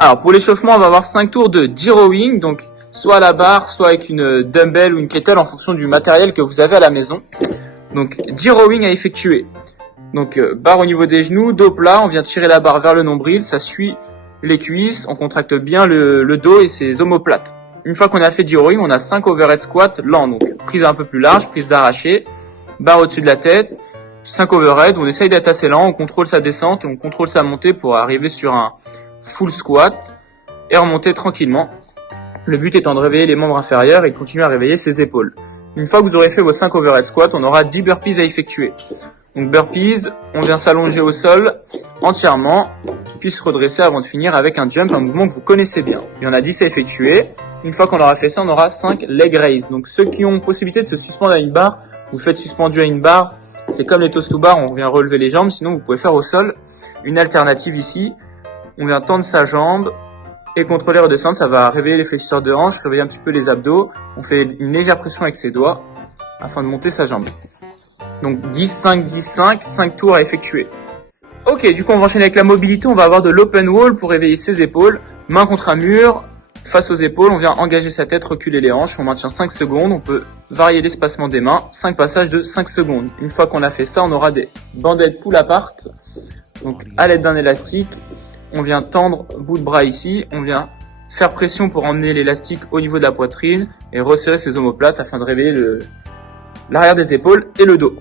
Alors pour l'échauffement, on va avoir 5 tours de D-rowing, donc soit à la barre, soit avec une dumbbell ou une kettle en fonction du matériel que vous avez à la maison. Donc D-rowing à effectuer. Donc barre au niveau des genoux, dos plat, on vient tirer la barre vers le nombril, ça suit les cuisses, on contracte bien le dos et ses omoplates. Une fois qu'on a fait D-rowing, on a 5 overhead squats lents, donc prise un peu plus large, prise d'arraché, barre au-dessus de la tête, 5 overhead, on essaye d'être assez lent, on contrôle sa descente et on contrôle sa montée pour arriver sur un full squat et remonter tranquillement. Le but étant de réveiller les membres inférieurs et de continuer à réveiller ses épaules. Une fois que vous aurez fait vos 5 overhead squats, on aura 10 burpees à effectuer. Donc burpees, on vient s'allonger au sol entièrement, puis se redresser avant de finir avec un jump, un mouvement que vous connaissez bien. Il y en a 10 à effectuer. Une fois qu'on aura fait ça, on aura 5 leg raise. Donc ceux qui ont possibilité de se suspendre à une barre, vous faites suspendu à une barre. C'est comme les toast to bar, on vient relever les jambes. Sinon, vous pouvez faire au sol. Une alternative ici, on vient tendre sa jambe et contrôler redescendre. Ça va réveiller les fléchisseurs de hanches, réveiller un petit peu les abdos. On fait une légère pression avec ses doigts afin de monter sa jambe. Donc 10, 5, 10, 5, 5 tours à effectuer. Ok, du coup on va enchaîner avec la mobilité, on va avoir de l'open wall pour réveiller ses épaules, main contre un mur, face aux épaules, on vient engager sa tête, reculer les hanches, on maintient 5 secondes, on peut varier l'espacement des mains, 5 passages de 5 secondes. Une fois qu'on a fait ça, on aura des bandelettes pull apart, donc à l'aide d'un élastique, on vient tendre bout de bras ici, on vient faire pression pour emmener l'élastique au niveau de la poitrine et resserrer ses omoplates afin de réveiller l'arrière des épaules et le dos.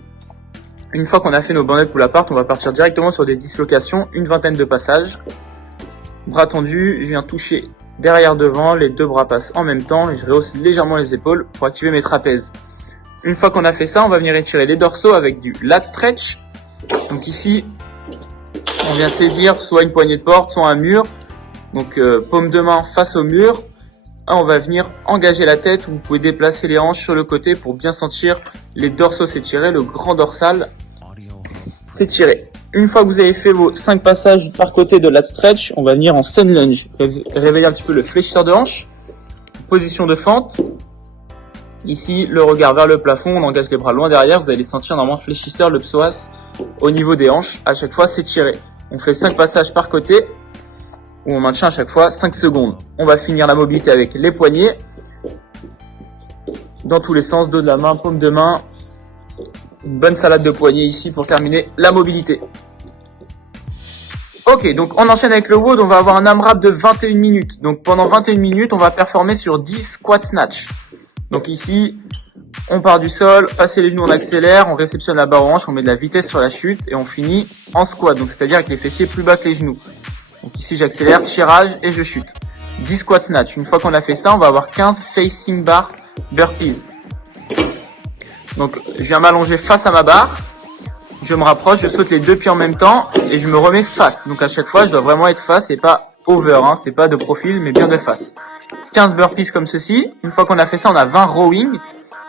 Une fois qu'on a fait nos bandelettes pull apart, on va partir directement sur des dislocations, une vingtaine de passages. Bras tendus, je viens toucher derrière devant, les deux bras passent en même temps et je rehausse légèrement les épaules pour activer mes trapèzes. Une fois qu'on a fait ça, on va venir étirer les dorsaux avec du lat stretch. Donc ici, on vient saisir soit une poignée de porte, soit un mur. Donc paume de main face au mur. On va venir engager la tête, vous pouvez déplacer les hanches sur le côté pour bien sentir les dorsaux s'étirer, le grand dorsal s'étirer. Une fois que vous avez fait vos 5 passages par côté de lat stretch, on va venir en sun lunge, réveiller un petit peu le fléchisseur de hanche, position de fente. Ici, le regard vers le plafond, on engage les bras loin derrière, vous allez sentir normalement fléchisseur, le psoas au niveau des hanches, à chaque fois s'étirer. On fait 5 passages par côté, où on maintient à chaque fois 5 secondes. On va finir la mobilité avec les poignets, dans tous les sens, dos de la main, paume de main, une bonne salade de poignets ici pour terminer la mobilité. Ok, donc on enchaîne avec le WOD, on va avoir un AMRAP de 21 minutes. Donc pendant 21 minutes, on va performer sur 10 squat snatch. Donc ici, on part du sol, passer les genoux, on accélère, on réceptionne la barre aux hanches, on met de la vitesse sur la chute et on finit en squat. Donc c'est-à-dire avec les fessiers plus bas que les genoux. Donc ici j'accélère, tirage et je chute. 10 squat snatch. Une fois qu'on a fait ça, on va avoir 15 facing bar burpees. Donc je viens m'allonger face à ma barre, je me rapproche, je saute les deux pieds en même temps et je me remets face. Donc à chaque fois je dois vraiment être face et pas over, c'est pas de profil mais bien de face. 15 burpees comme ceci. Une fois qu'on a fait ça, on a 20 rowing.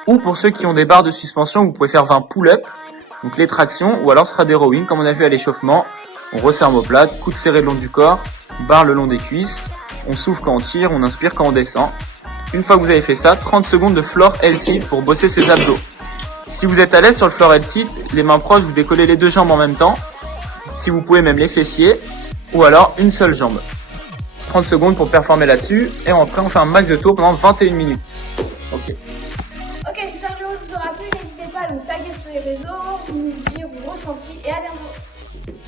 Ou pour ceux qui ont des barres de suspension, vous pouvez faire 20 pull-up, donc les tractions, ou alors ce sera des rowing comme on a vu à l'échauffement. On resserre omoplate, coude serré le long du corps, barre le long des cuisses, on souffle quand on tire, on inspire quand on descend. Une fois que vous avez fait ça, 30 secondes de floor L-sit pour bosser ses abdos. Si vous êtes à l'aise sur le floor L-sit, les mains proches, vous décollez les deux jambes en même temps. Si vous pouvez même les fessiers, ou alors une seule jambe. 30 secondes pour performer là-dessus, et après on fait un max de tours pendant 21 minutes. Ok. Ok, j'espère que vous aura plu, n'hésitez pas à nous taguer sur les réseaux, nous dire vos ressentis et à bientôt.